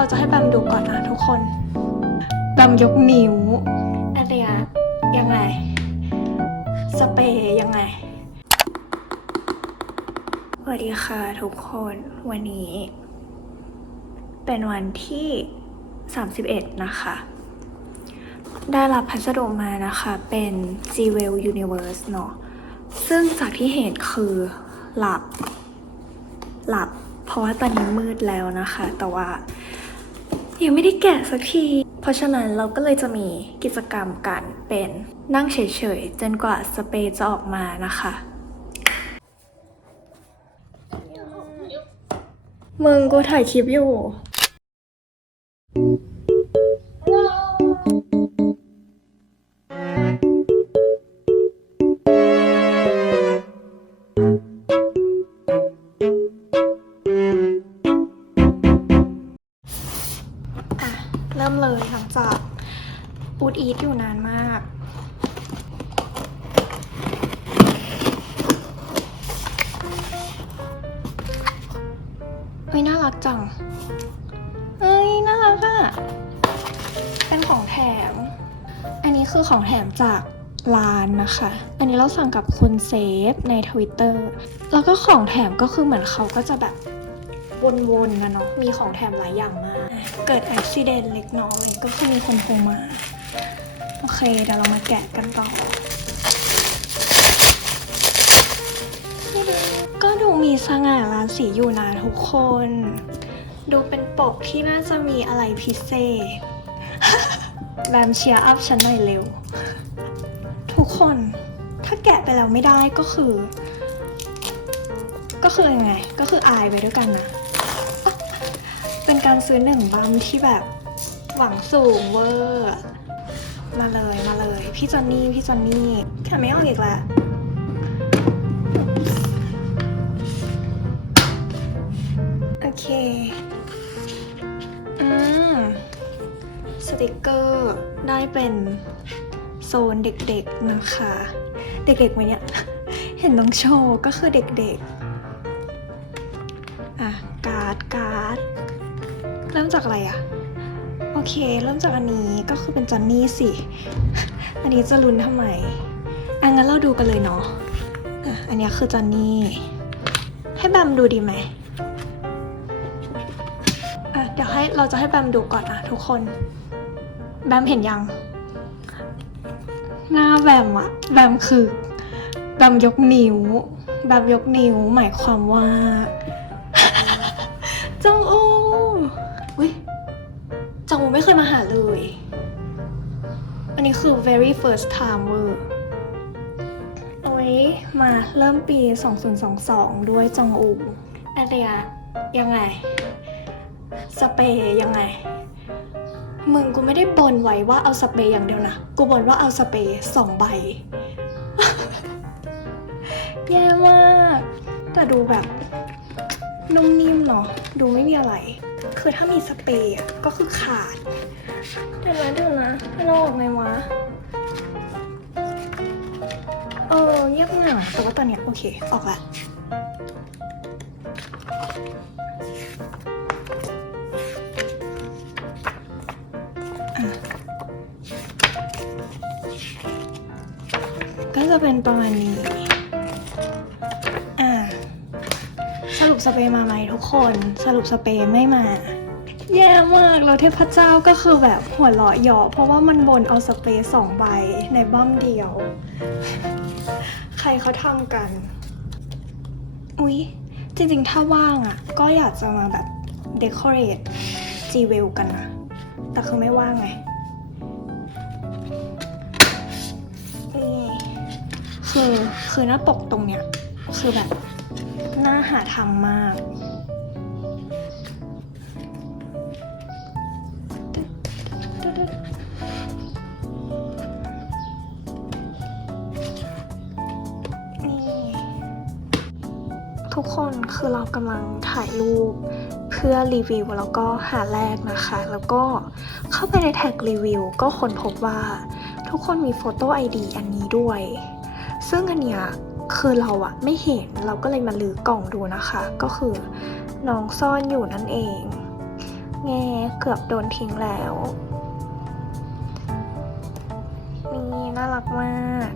เราจะให้แบมดูก่อนนะทุกคน แบมยกนิ้วอันเดียยังไง สเปรย์ยังไง สวัสดีค่ะทุกคนวันนี้ เป็นวันที่ 31 นะคะ ได้รับพัสดุมานะคะเป็น g w e l l Universe เนาะซึ่งจากที่เห็นคือหลับ หลับ เพราะว่าตอนนี้มืดแล้วนะคะ แต่ว่า ยังไม่ได้แกะสักที เพราะฉะนั้นเราก็เลยจะมีกิจกรรมกันเป็นนั่งเฉยๆ จนกว่าสเปรย์จะออกมานะคะ มึงกูถ่ายคลิปอยู่ อีทอยู่นานมาก เฮ้ย น่ารักจัง เฮ้ย น่ารักอะเป็นของแถม อันนี้คือของแถมจากร้านนะคะ อันนี้เราสั่งกับคุณเซฟใน Twitter แล้วก็ของแถมก็คือเหมือนเขาก็จะแบบวนๆนะเนาะ มีของแถมหลายอย่างมาก เกิดอุบิเหตุเล็กน้อยก็คือมีคนโทรมา เคเดี๋ยวเรามาแกะกันต่อ ก็ดูมีสง่าราศีอยู่นะทุกคน ดูเป็นปกที่น่าจะมีอะไรพิเศษแบมเชียร์อัพฉันหน่อยเร็ว ทุกคนถ้าแกะไปแล้วไม่ได้ก็คือ ก็คือยังไง ก็คืออายไปด้วยกันนะ เป็นการซื้อหนึ่งบัมที่แบบหวังสูงเวอร์ มาเลยมาเลย พี่จอนนี่พี่จอนนี่แค่ไม่ออกอีกล้วโอเค อืมสติกเกอร์ได้เป็นโซนเด็กๆนะคะ เด็กๆไหมเนี่ยเห็นน้องโชว์ก็คือเด็กๆ อะ การ์ดการ์ดเริ่มจากอะไรอะ โอเค เริ่มจากอันนี้ก็คือเป็นจอนนี่สิ อันนี้จะลุ้นทำไมอะงั้นเราดูกันเลยเนาะอะอันนี้คือจอนนี่ ให้แบมดูดีไหมอะเดี๋ยวให้เราจะให้แบมดูก่อนอะทุกคน แบมเห็นยัง หน้าแบมอะแบมคือ แบมยกนิ้ว แบมยกนิ้วหมายความว่าจงอูอุ้ยจงอู ไม่เคยมาหาเลย อันนี้คือ very first time เวอร์โอ้ยมาเริ่มปี 2022 ด้วยจงอูอันเดียยังไง สเปย์ยังไง มึงกูไม่ได้บนไว้ว่าเอาสเปย์อย่างเดียวนะ กูบนว่าเอาสเปย์สองใบ แย่มาก แต่ดูแบบนุ่มนิ่มเนาะ ดูไม่มีอะไร คือถ้ามีสเปรย์อะก็คือขาด เดี๋ยวนะเดี๋ยวนะให้เราออกไงวะ เออเงียบเหงาแต่ว่าตอนเนี้ยโอเค ออกละก็จะเป็นประมาณนี้ ปสเปย์มาไหมทุกคนสรุปสเปย์ไม่มา แย่มากแล้วเทพเจ้าก็คือแบบหัวเราะหยาะเพราะว่ามันบนเอาสเปย์สองใบในบ้อมเดียว ใครเขาทำกัน อุ๊ย จริงๆ ถ้าว่างอะ ก็อยากจะมาแบบเดคอเรทจีเวลกันนะแต่คือไม่ว่างไงนี่คือคือหน้าปกตรงเนี้ย คือแบบ น่าหาทำมากนี่ทุกคนคือเรากำลังถ่ายรูปเพื่อรีวิวแล้วก็หาแลกนะคะ แล้วก็เข้าไปในแท็กรีวิวก็ค้นพบว่าทุกคนมีโฟโต้ไอดีอันนี้ด้วย ซึ่งอันเนี้ย คือเราอะไม่เห็นเราก็เลยมาลือกล่องดูนะคะ ก็คือน้องซ่อนอยู่นั่นเอง แง่เกือบโดนทิ้งแล้ว นี่น่ารักมาก